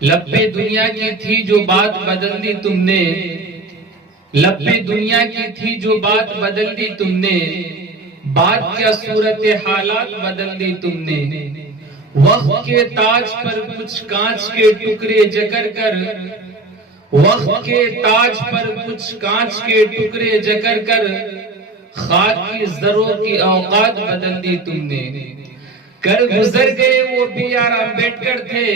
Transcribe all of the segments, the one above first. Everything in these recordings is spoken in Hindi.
लब्बे दुनिया की थी जो बात बदल दी तुमने, लब्बे दुनिया की थी जो बात बदल दी तुमने, बात क्या सूरत हालात बदल दी तुमने। वक्त के ताज पर कुछ कांच के टुकड़े जकर कर, वक्त के ताज पर कुछ कांच के टुकड़े जकर कर, खाक की जरों की औकात बदल दी तुमने। कर गुजर गए वो बी आर अम्बेडकर थे,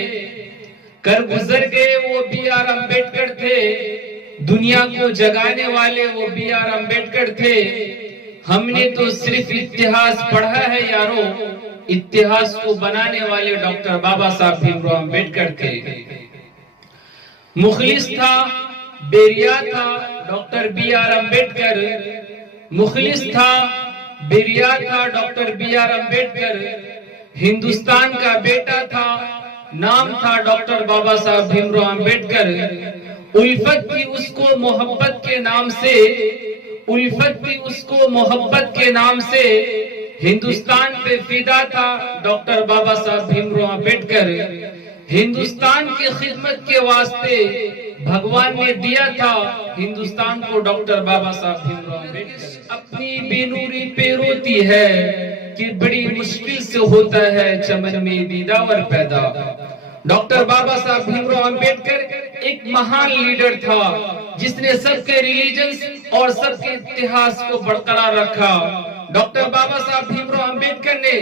कर गुजर गए वो बी आर अम्बेडकर थे, दुनिया को जगाने वाले वो बी आर अम्बेडकर थे। हमने तो सिर्फ इतिहास पढ़ा है यारो, इतिहास को बनाने वाले डॉक्टर बाबा साहब भीमराव अम्बेडकर थे। मुखलिस था, बेरिया था डॉक्टर बी आर अम्बेडकर, मुखलिस था, बेरिया था doctor B R Ambedkar. Hindustan का बेटा था, नाम था डॉक्टर बाबा साहब भीमराव अम्बेडकर। उल्फत थी उसको मोहब्बत के नाम से, उल्फत थी उसको मोहब्बत के नाम से, हिंदुस्तान पे फिदा था डॉक्टर बाबा साहब भीमराव अम्बेडकर। हिंदुस्तान की खिदमत के वास्ते भगवान ने दिया था हिंदुस्तान को डॉक्टर बाबा साहब भीमराव अम्बेडकर। अपनी बेनूरी पे रोती है कि बड़ी मुश्किल से होता है चमन में दीदावर पैदा। डॉक्टर बाबा साहब भीमराव अम्बेडकर एक महान लीडर था जिसने सबके रिलीजन और सबके इतिहास को बरकरार रखा। डॉक्टर बाबा साहब भीमराव अम्बेडकर ने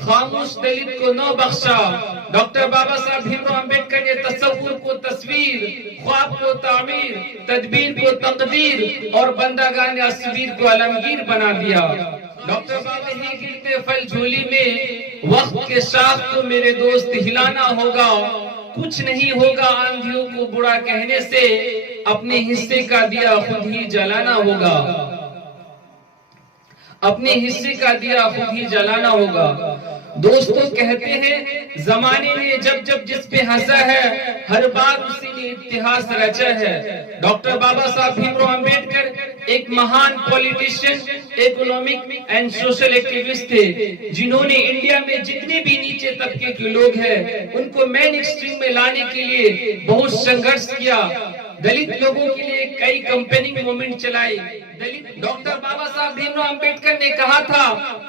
खामोश दलित को न बख्शा। डॉक्टर बाबा साहब भीमराव अम्बेडकर ने तसव्वुर को तस्वीर, ख्वाब को तामीर, तदबीर को तकदीर और बंदागान अस्वीर को आलमगीर बना दिया। डॉक्टर बाबा ही गिरते फल झोली में, वक्त के शाख को मेरे दोस्त हिलाना होगा। कुछ नहीं होगा आंधियों को बुरा कहने से, अपने हिस्से का दिया खुद ही जलाना होगा, अपने हिस्से का दिया खुद ही जलाना होगा। दोस्तों कहते हैं जमाने ने जब जब जिस पे हंसा है, हर बार उसी ने इतिहास रचा है। डॉक्टर बाबा साहब भीमराव अम्बेडकर एक महान politician, economic and social activist थे, जिन्होंने इंडिया में जितने भी नीचे तबके के लोग हैं उनको मेन स्ट्रीम में लाने के लिए बहुत संघर्ष किया। दलित लोगों के लिए कई कंपेनिंग मूवमेंट चलाई। दलित डॉक्टर बाबा साहब भीमराव अम्बेडकर ने कहा था,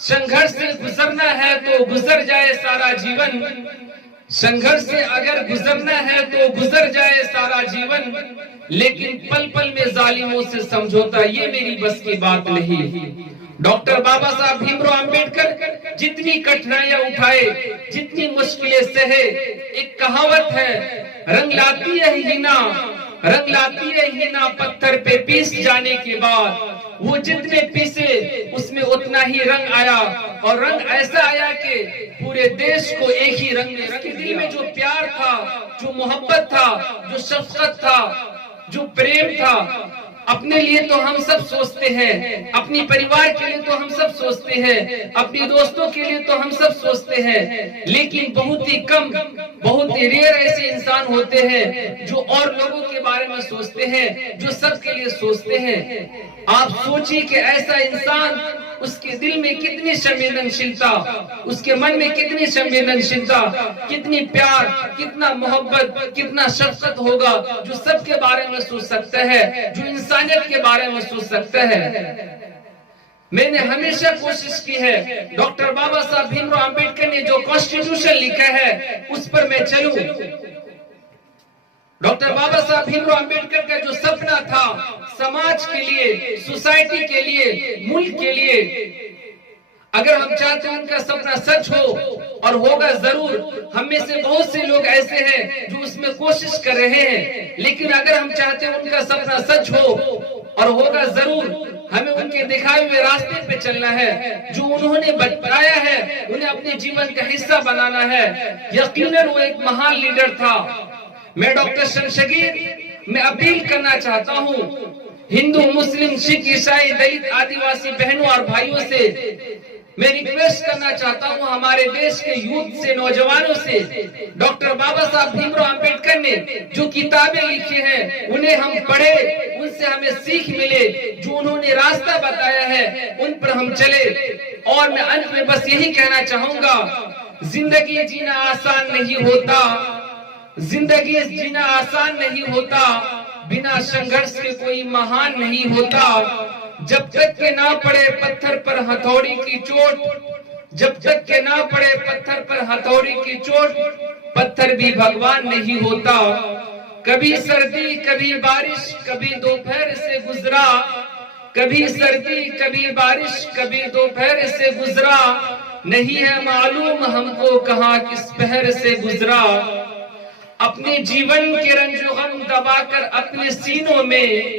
संघर्ष से गुजरना है तो गुजर जाए सारा जीवन, संघर्ष से अगर गुजरना है तो गुजर जाए सारा जीवन, लेकिन पल पल में जालिमों से समझौता ये मेरी बस की बात नहीं। डॉक्टर बाबा साहब भीमराव अम्बेडकर जितनी कठिनाइयां उठाए, जितनी मुश्किलें सहे, एक कहावत है, रंग लाती है हीना, रंग लाती है हीना पत्थर पे पीस जाने के बाद। वो जितने पीसे उसमें उतना ही रंग आया, और रंग ऐसा आया कि पूरे देश को एक ही रंग में रंग। दिल में जो प्यार था, जो मोहब्बत था, जो शफकत था, जो प्रेम था, अपने लिए तो हम सब सोचते हैं, अपनी परिवार के लिए तो हम सब सोचते हैं, अपने दोस्तों के लिए तो हम सब सोचते हैं, लेकिन बहुत ही कम, बहुत ही रेयर ऐसे इंसान होते हैं जो और लोगों के बारे में सोचते हैं, जो सबके लिए सोचते हैं। आप सोचिए कि ऐसा इंसान, उसके दिल में कितनी संवेदनशीलता, उसके मन में कितनी संवेदनशीलता, कितनी प्यार, कितना मोहब्बत, कितना शफकत होगा, जो सबके बारे में सोच सकता है, जो इंसानियत के बारे में सोच सकता है। मैंने हमेशा कोशिश की है डॉक्टर बाबा साहब भीमराव अम्बेडकर ने जो कॉन्स्टिट्यूशन लिखा है उस पर मैं चलूं। डॉक्टर बाबा साहब भीमराव अम्बेडकर का जो सपना था समाज के लिए, सोसाइटी के लिए, मुल्क के लिए, अगर हम चाहते हैं उनका सपना सच हो, और होगा जरूर, हम में से बहुत से लोग ऐसे हैं जो उसमें कोशिश कर रहे हैं, लेकिन अगर हम चाहते हैं उनका सपना सच हो और होगा जरूर, हमें उनके दिखाए हुए रास्ते पे चलना है, जो उन्होंने बताया है उन्हें अपने जीवन का हिस्सा बनाना है। यकीनन वो एक महान लीडर था। मैं डॉक्टर शमशगीर मैं अपील करना चाहता हूँ हिंदू, मुस्लिम, सिख, ईसाई, दलित, आदिवासी बहनों और भाइयों से, मैं रिक्वेस्ट करना चाहता हूँ हमारे देश के यूथ से, नौजवानों से, डॉक्टर बाबा साहब भीमराव अम्बेडकर ने जो किताबें लिखी हैं उन्हें हम पढ़े, उनसे हमें सीख मिले, जो उन्होंने रास्ता बताया है उन पर हम चले। और मैं अंत में बस यही कहना चाहूंगा, जिंदगी जीना आसान नहीं होता, जिंदगी जीना आसान नहीं होता, बिना संघर्ष के कोई महान नहीं होता। जब तक के ना पड़े पत्थर पर हथौड़ी की चोट, जब तक के ना पड़े पत्थर पर हथौड़ी की चोट, पत्थर भी भगवान नहीं होता। कभी सर्दी कभी बारिश, कभी दोपहर से गुजरा, कभी सर्दी कभी बारिश, कभी दोपहर से गुजरा। नहीं है मालूम हमको कहां किस पहर से गुजरा। अपने जीवन के रंजो गम दबाकर अपने सीनों में,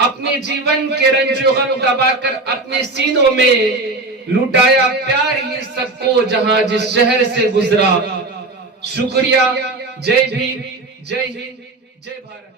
अपने जीवन के रंजो गम दबाकर अपने सीनों में, लुटाया प्यार ये सबको जहां जिस शहर से गुजरा। शुक्रिया। जय भीम, जय हिंद, जय भारत।